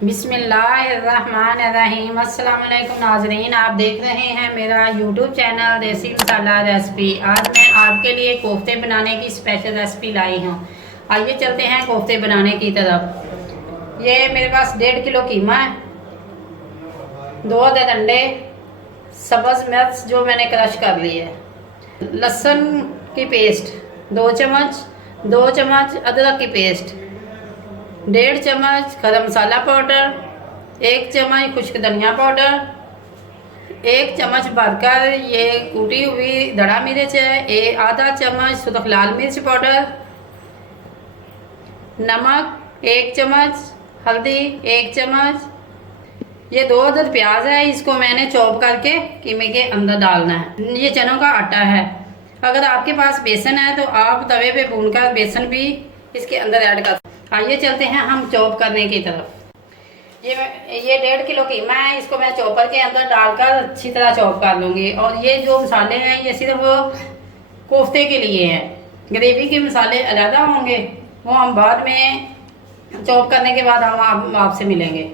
बिस्मिल्लाहिर्रहमानिर्रहीम। अस्सलाम वालेकुम नाज़रीन, आप देख रहे हैं मेरा यूट्यूब चैनल देसी मसाला रेसिपी। आज मैं आपके लिए कोफ्ते बनाने की स्पेशल रेसिपी लाई हूँ। आइए चलते हैं कोफ्ते बनाने की तरफ। ये मेरे पास 1.5 किलो कीमा है, 2 अदद अंडे, सब्ज़ मिर्च जो मैंने क्रश कर ली है, लहसुन की पेस्ट 2 चम्मच, 2 चम्मच अदरक की पेस्ट, 1.5 चम्मच गरम मसाला पाउडर, 1 चम्मच खुश्क धनिया पाउडर, 1 चम्मच भरकर ये कूटी हुई धड़ा मिर्च है, आधा चम्मच सुरख लाल मिर्च पाउडर, नमक 1 चम्मच, हल्दी 1 चम्मच। ये 2 अदद प्याज है, इसको मैंने चॉप करके कीमे के अंदर डालना है। ये चनों का आटा है। अगर आपके पास बेसन है तो आप तवे पे भूनकर बेसन भी इसके अंदर ऐड कर। आइए चलते हैं हम चॉप करने की तरफ। ये 1.5 किलो कीमा है, इसको मैं चॉपर के अंदर डालकर अच्छी तरह चॉप कर लूँगी। और ये जो मसाले हैं ये सिर्फ कोफ्ते के लिए हैं, ग्रेवी के मसाले अलग होंगे, वो हम बाद में चॉप करने के बाद हम आपसे मिलेंगे।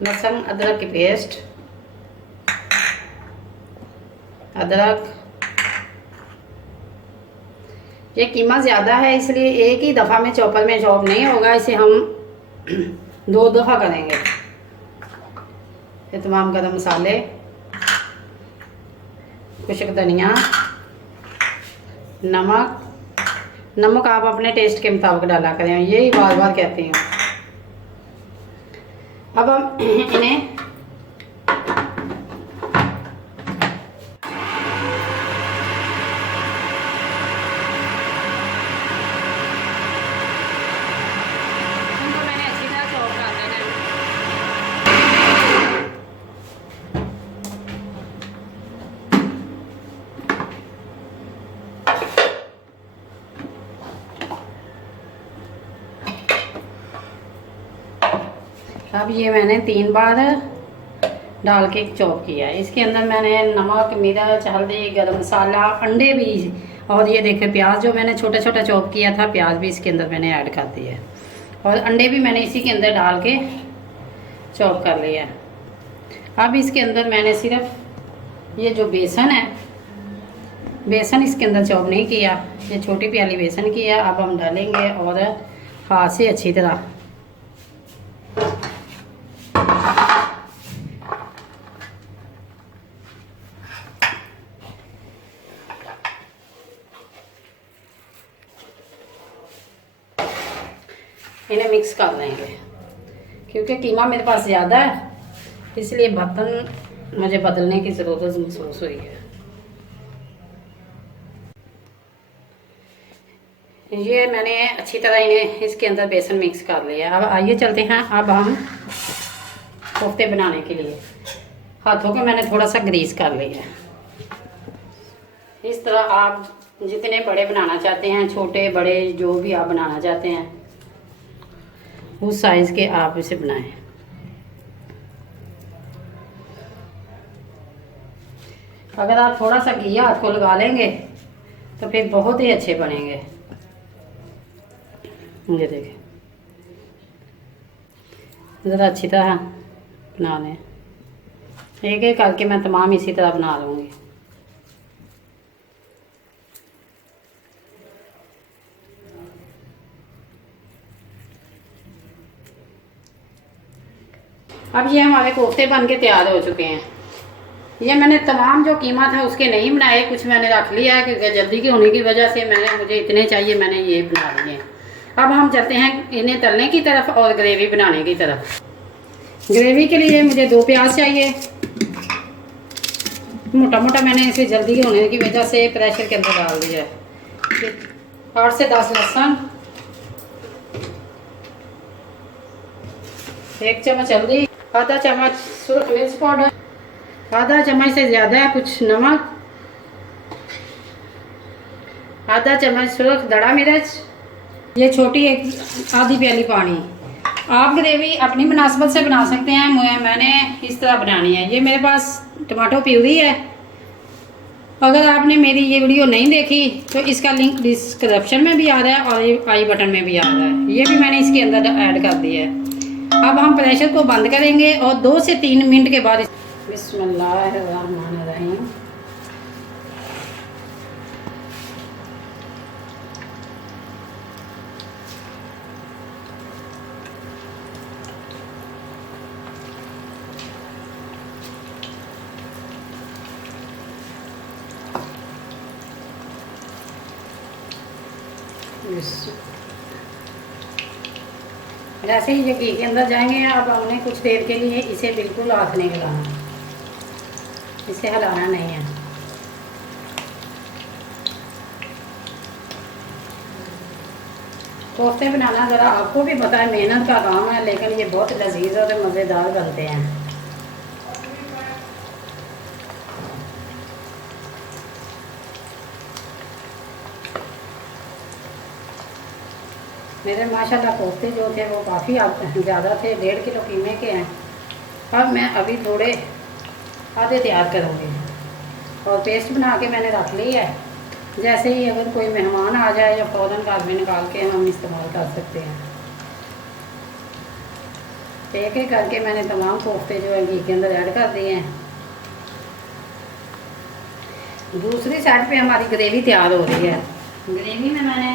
लहसुन अदरक की पेस्ट, अदरक, ये कीमा ज़्यादा है इसलिए एक ही दफ़ा में चॉपर में चॉप नहीं होगा, इसे हम 2 दफ़ा करेंगे। ये तमाम गरम मसाले, खुश्क धनिया, नमक आप अपने टेस्ट के मुताबिक डाला करें, यही बार बार कहती हूँ। अब हम इन्हें मैंने अच्छी तरह चॉप कर देना है। अब ये मैंने 3 बार डाल के चॉप किया है। इसके अंदर मैंने नमक, मिर्च, हल्दी, गरम मसाला, अंडे भी, और ये देखिए प्याज जो मैंने छोटा छोटा चॉप किया था, प्याज भी इसके अंदर मैंने ऐड कर दिया है। और अंडे भी मैंने इसी के अंदर डाल के चॉप कर लिया है। अब इसके अंदर मैंने सिर्फ ये जो बेसन है, बेसन इसके अंदर चॉप नहीं किया, ये छोटी प्याली बेसन की है। अब हम डालेंगे और हाथ से अच्छी तरह इन्हें मिक्स कर लेंगे। क्योंकि कीमा मेरे पास ज़्यादा है इसलिए बर्तन मुझे बदलने की ज़रूरत महसूस हुई है। ये मैंने अच्छी तरह इन्हें इसके अंदर बेसन मिक्स कर लिया। अब आइए चलते हैं अब हम कोफ्ते बनाने के लिए। हाथों को मैंने थोड़ा सा ग्रीस कर लिया। इस तरह आप जितने बड़े बनाना चाहते हैं, छोटे बड़े जो भी आप बनाना चाहते हैं उस साइज़ के आप इसे बनाएं। अगर आप थोड़ा सा घी हाथ को लगा लेंगे तो फिर बहुत ही अच्छे बनेंगे। ये देखें, ज़रा अच्छी तरह बना लें। एक एक करके मैं तमाम इसी तरह बना लूँगी। अब ये हमारे कोफ्ते बन के तैयार हो चुके हैं। ये मैंने तमाम जो कीमा था उसके नहीं बनाए, कुछ मैंने रख लिया है क्योंकि जल्दी के होने की वजह से मुझे इतने चाहिए, मैंने ये बना लिए। अब हम चलते हैं इन्हें तलने की तरफ और ग्रेवी बनाने की तरफ। ग्रेवी के लिए मुझे 2 प्याज चाहिए। मोटा मोटा मैंने इसे जल्दी होने की वजह से प्रेशर के अंदर डाल दिया है। 8 से 10 लहसुन, 1 चम्मच हल्दी, आधा चम्मच सुरख मिर्च पाउडर, आधा चम्मच से ज़्यादा है कुछ नमक, आधा चम्मच सुरख धड़ा मिर्च, ये छोटी आधी प्याली पानी। आप ग्रेवी अपनी मुनासबत से बना सकते हैं, मैंने इस तरह बनानी है। ये मेरे पास टमाटो प्यूरी है अगर आपने मेरी ये वीडियो नहीं देखी तो इसका लिंक डिस्क्रिप्शन में भी आ रहा है और आई बटन में भी आ रहा है, ये भी मैंने इसके अंदर ऐड कर दिया है। अब हम प्रेशर को बंद करेंगे और 2 से 3 मिनट के बाद बिस्मिल्लाहिर्रहमानिर्रहीम। जैसे ही ये घी के अंदर जाएंगे, अब हमने कुछ देर के लिए इसे बिल्कुल हाथ नहीं हिलाना, इसे हिलाना नहीं है। कोफ्ते बनाना ज़रा आपको भी पता है मेहनत का काम है, लेकिन ये बहुत लजीज और मज़ेदार बनते हैं। मेरे माशाल्लाह कोफ्ते जो थे वो काफ़ी ज़्यादा थे, 1.5 किलो कीमे के हैं। अब मैं अभी थोड़े आधे तैयार करूँगी और पेस्ट बना के मैंने रख ली है। जैसे ही अगर कोई मेहमान आ जाए या फ़ौरन बाद में निकाल के हम इस्तेमाल कर सकते हैं। एक एक करके मैंने तमाम कोफ्ते जो है घी के अंदर ऐड कर दिए हैं। दूसरी साइड पे हमारी ग्रेवी तैयार हो रही है। ग्रेवी में मैंने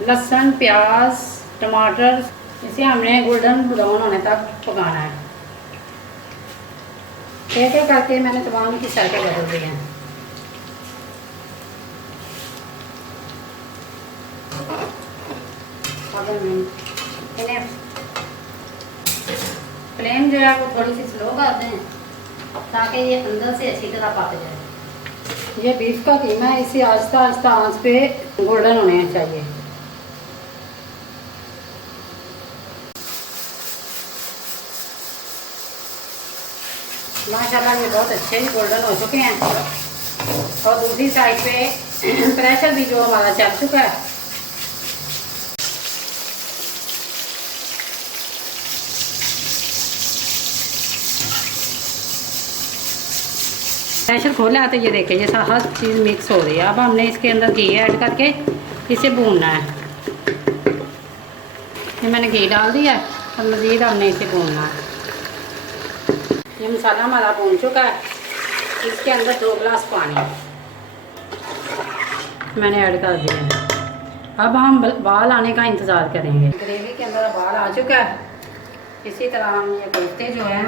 लहसुन, प्याज, टमाटर, इसे हमने गोल्डन ब्राउन होने तक पकाना है। एक एक करके मैंने तमाम की साइडें बदल दी हैं। इन्हें फ्लेम जो है वो थोड़ी सी स्लो कर दें ताकि ये अंदर से अच्छी तरह पक जाए। ये बीफ का कीमा है, इसे आहिस्ता आहिस्ता आंच पे गोल्डन होने चाहिए। माशाल्लाह ये बहुत अच्छे ही गोल्डन हो चुके हैं और दूसरी साइड पे प्रेशर भी जो हमारा चल चुका है। प्रेशर खोला तो ये देखिए ये हर चीज़ मिक्स हो रही है। अब हमने इसके अंदर घी ऐड करके इसे भूनना है। ये मैंने घी डाल दिया और मज़ीद हमने इसे भूनना है। ये मसाला हमारा भून चुका है। इसके अंदर 2 गिलास पानी मैंने ऐड कर दिया है। अब हम बाल आने का इंतज़ार करेंगे। ग्रेवी के अंदर बाल आ चुका है। इसी तरह हम ये कोफ्ते जो हैं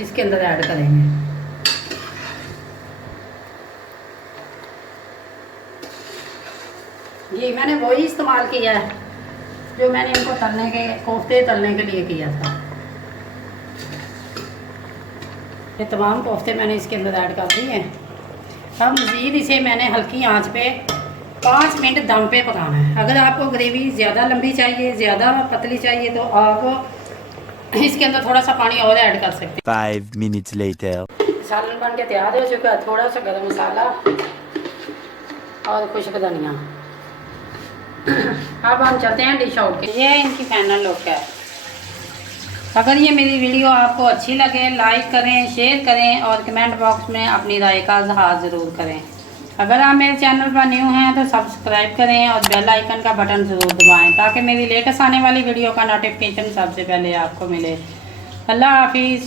इसके अंदर ऐड करेंगे। ये मैंने वही इस्तेमाल किया है जो मैंने इनको तलने के कोफ्ते तलने के लिए किया था। ये तमाम कोफ्ते मैंने इसके अंदर ऐड कर दिए हैं। अब मज़ीद इसे मैंने हल्की आंच पे 5 मिनट दम पे पकाना है। अगर आपको ग्रेवी ज़्यादा लंबी चाहिए, ज़्यादा पतली चाहिए तो आप इसके अंदर थोड़ा सा पानी और ऐड कर सकते हैं। 5 minutes later. सालन बन के तैयार हो चुका है। थोड़ा सा गरम मसाला और खुश्क धनिया। अब हम चलते हैं डिश आउट के। ये इनकी फाइनल लुक है। अगर ये मेरी वीडियो आपको अच्छी लगे लाइक करें, शेयर करें और कमेंट बॉक्स में अपनी राय का इज़हार ज़रूर करें। अगर आप मेरे चैनल पर न्यू हैं तो सब्सक्राइब करें और बेल आइकन का बटन ज़रूर दबाएं ताकि मेरी लेटेस्ट आने वाली वीडियो का नोटिफिकेशन सबसे पहले आपको मिले। अल्लाह हाफिज़।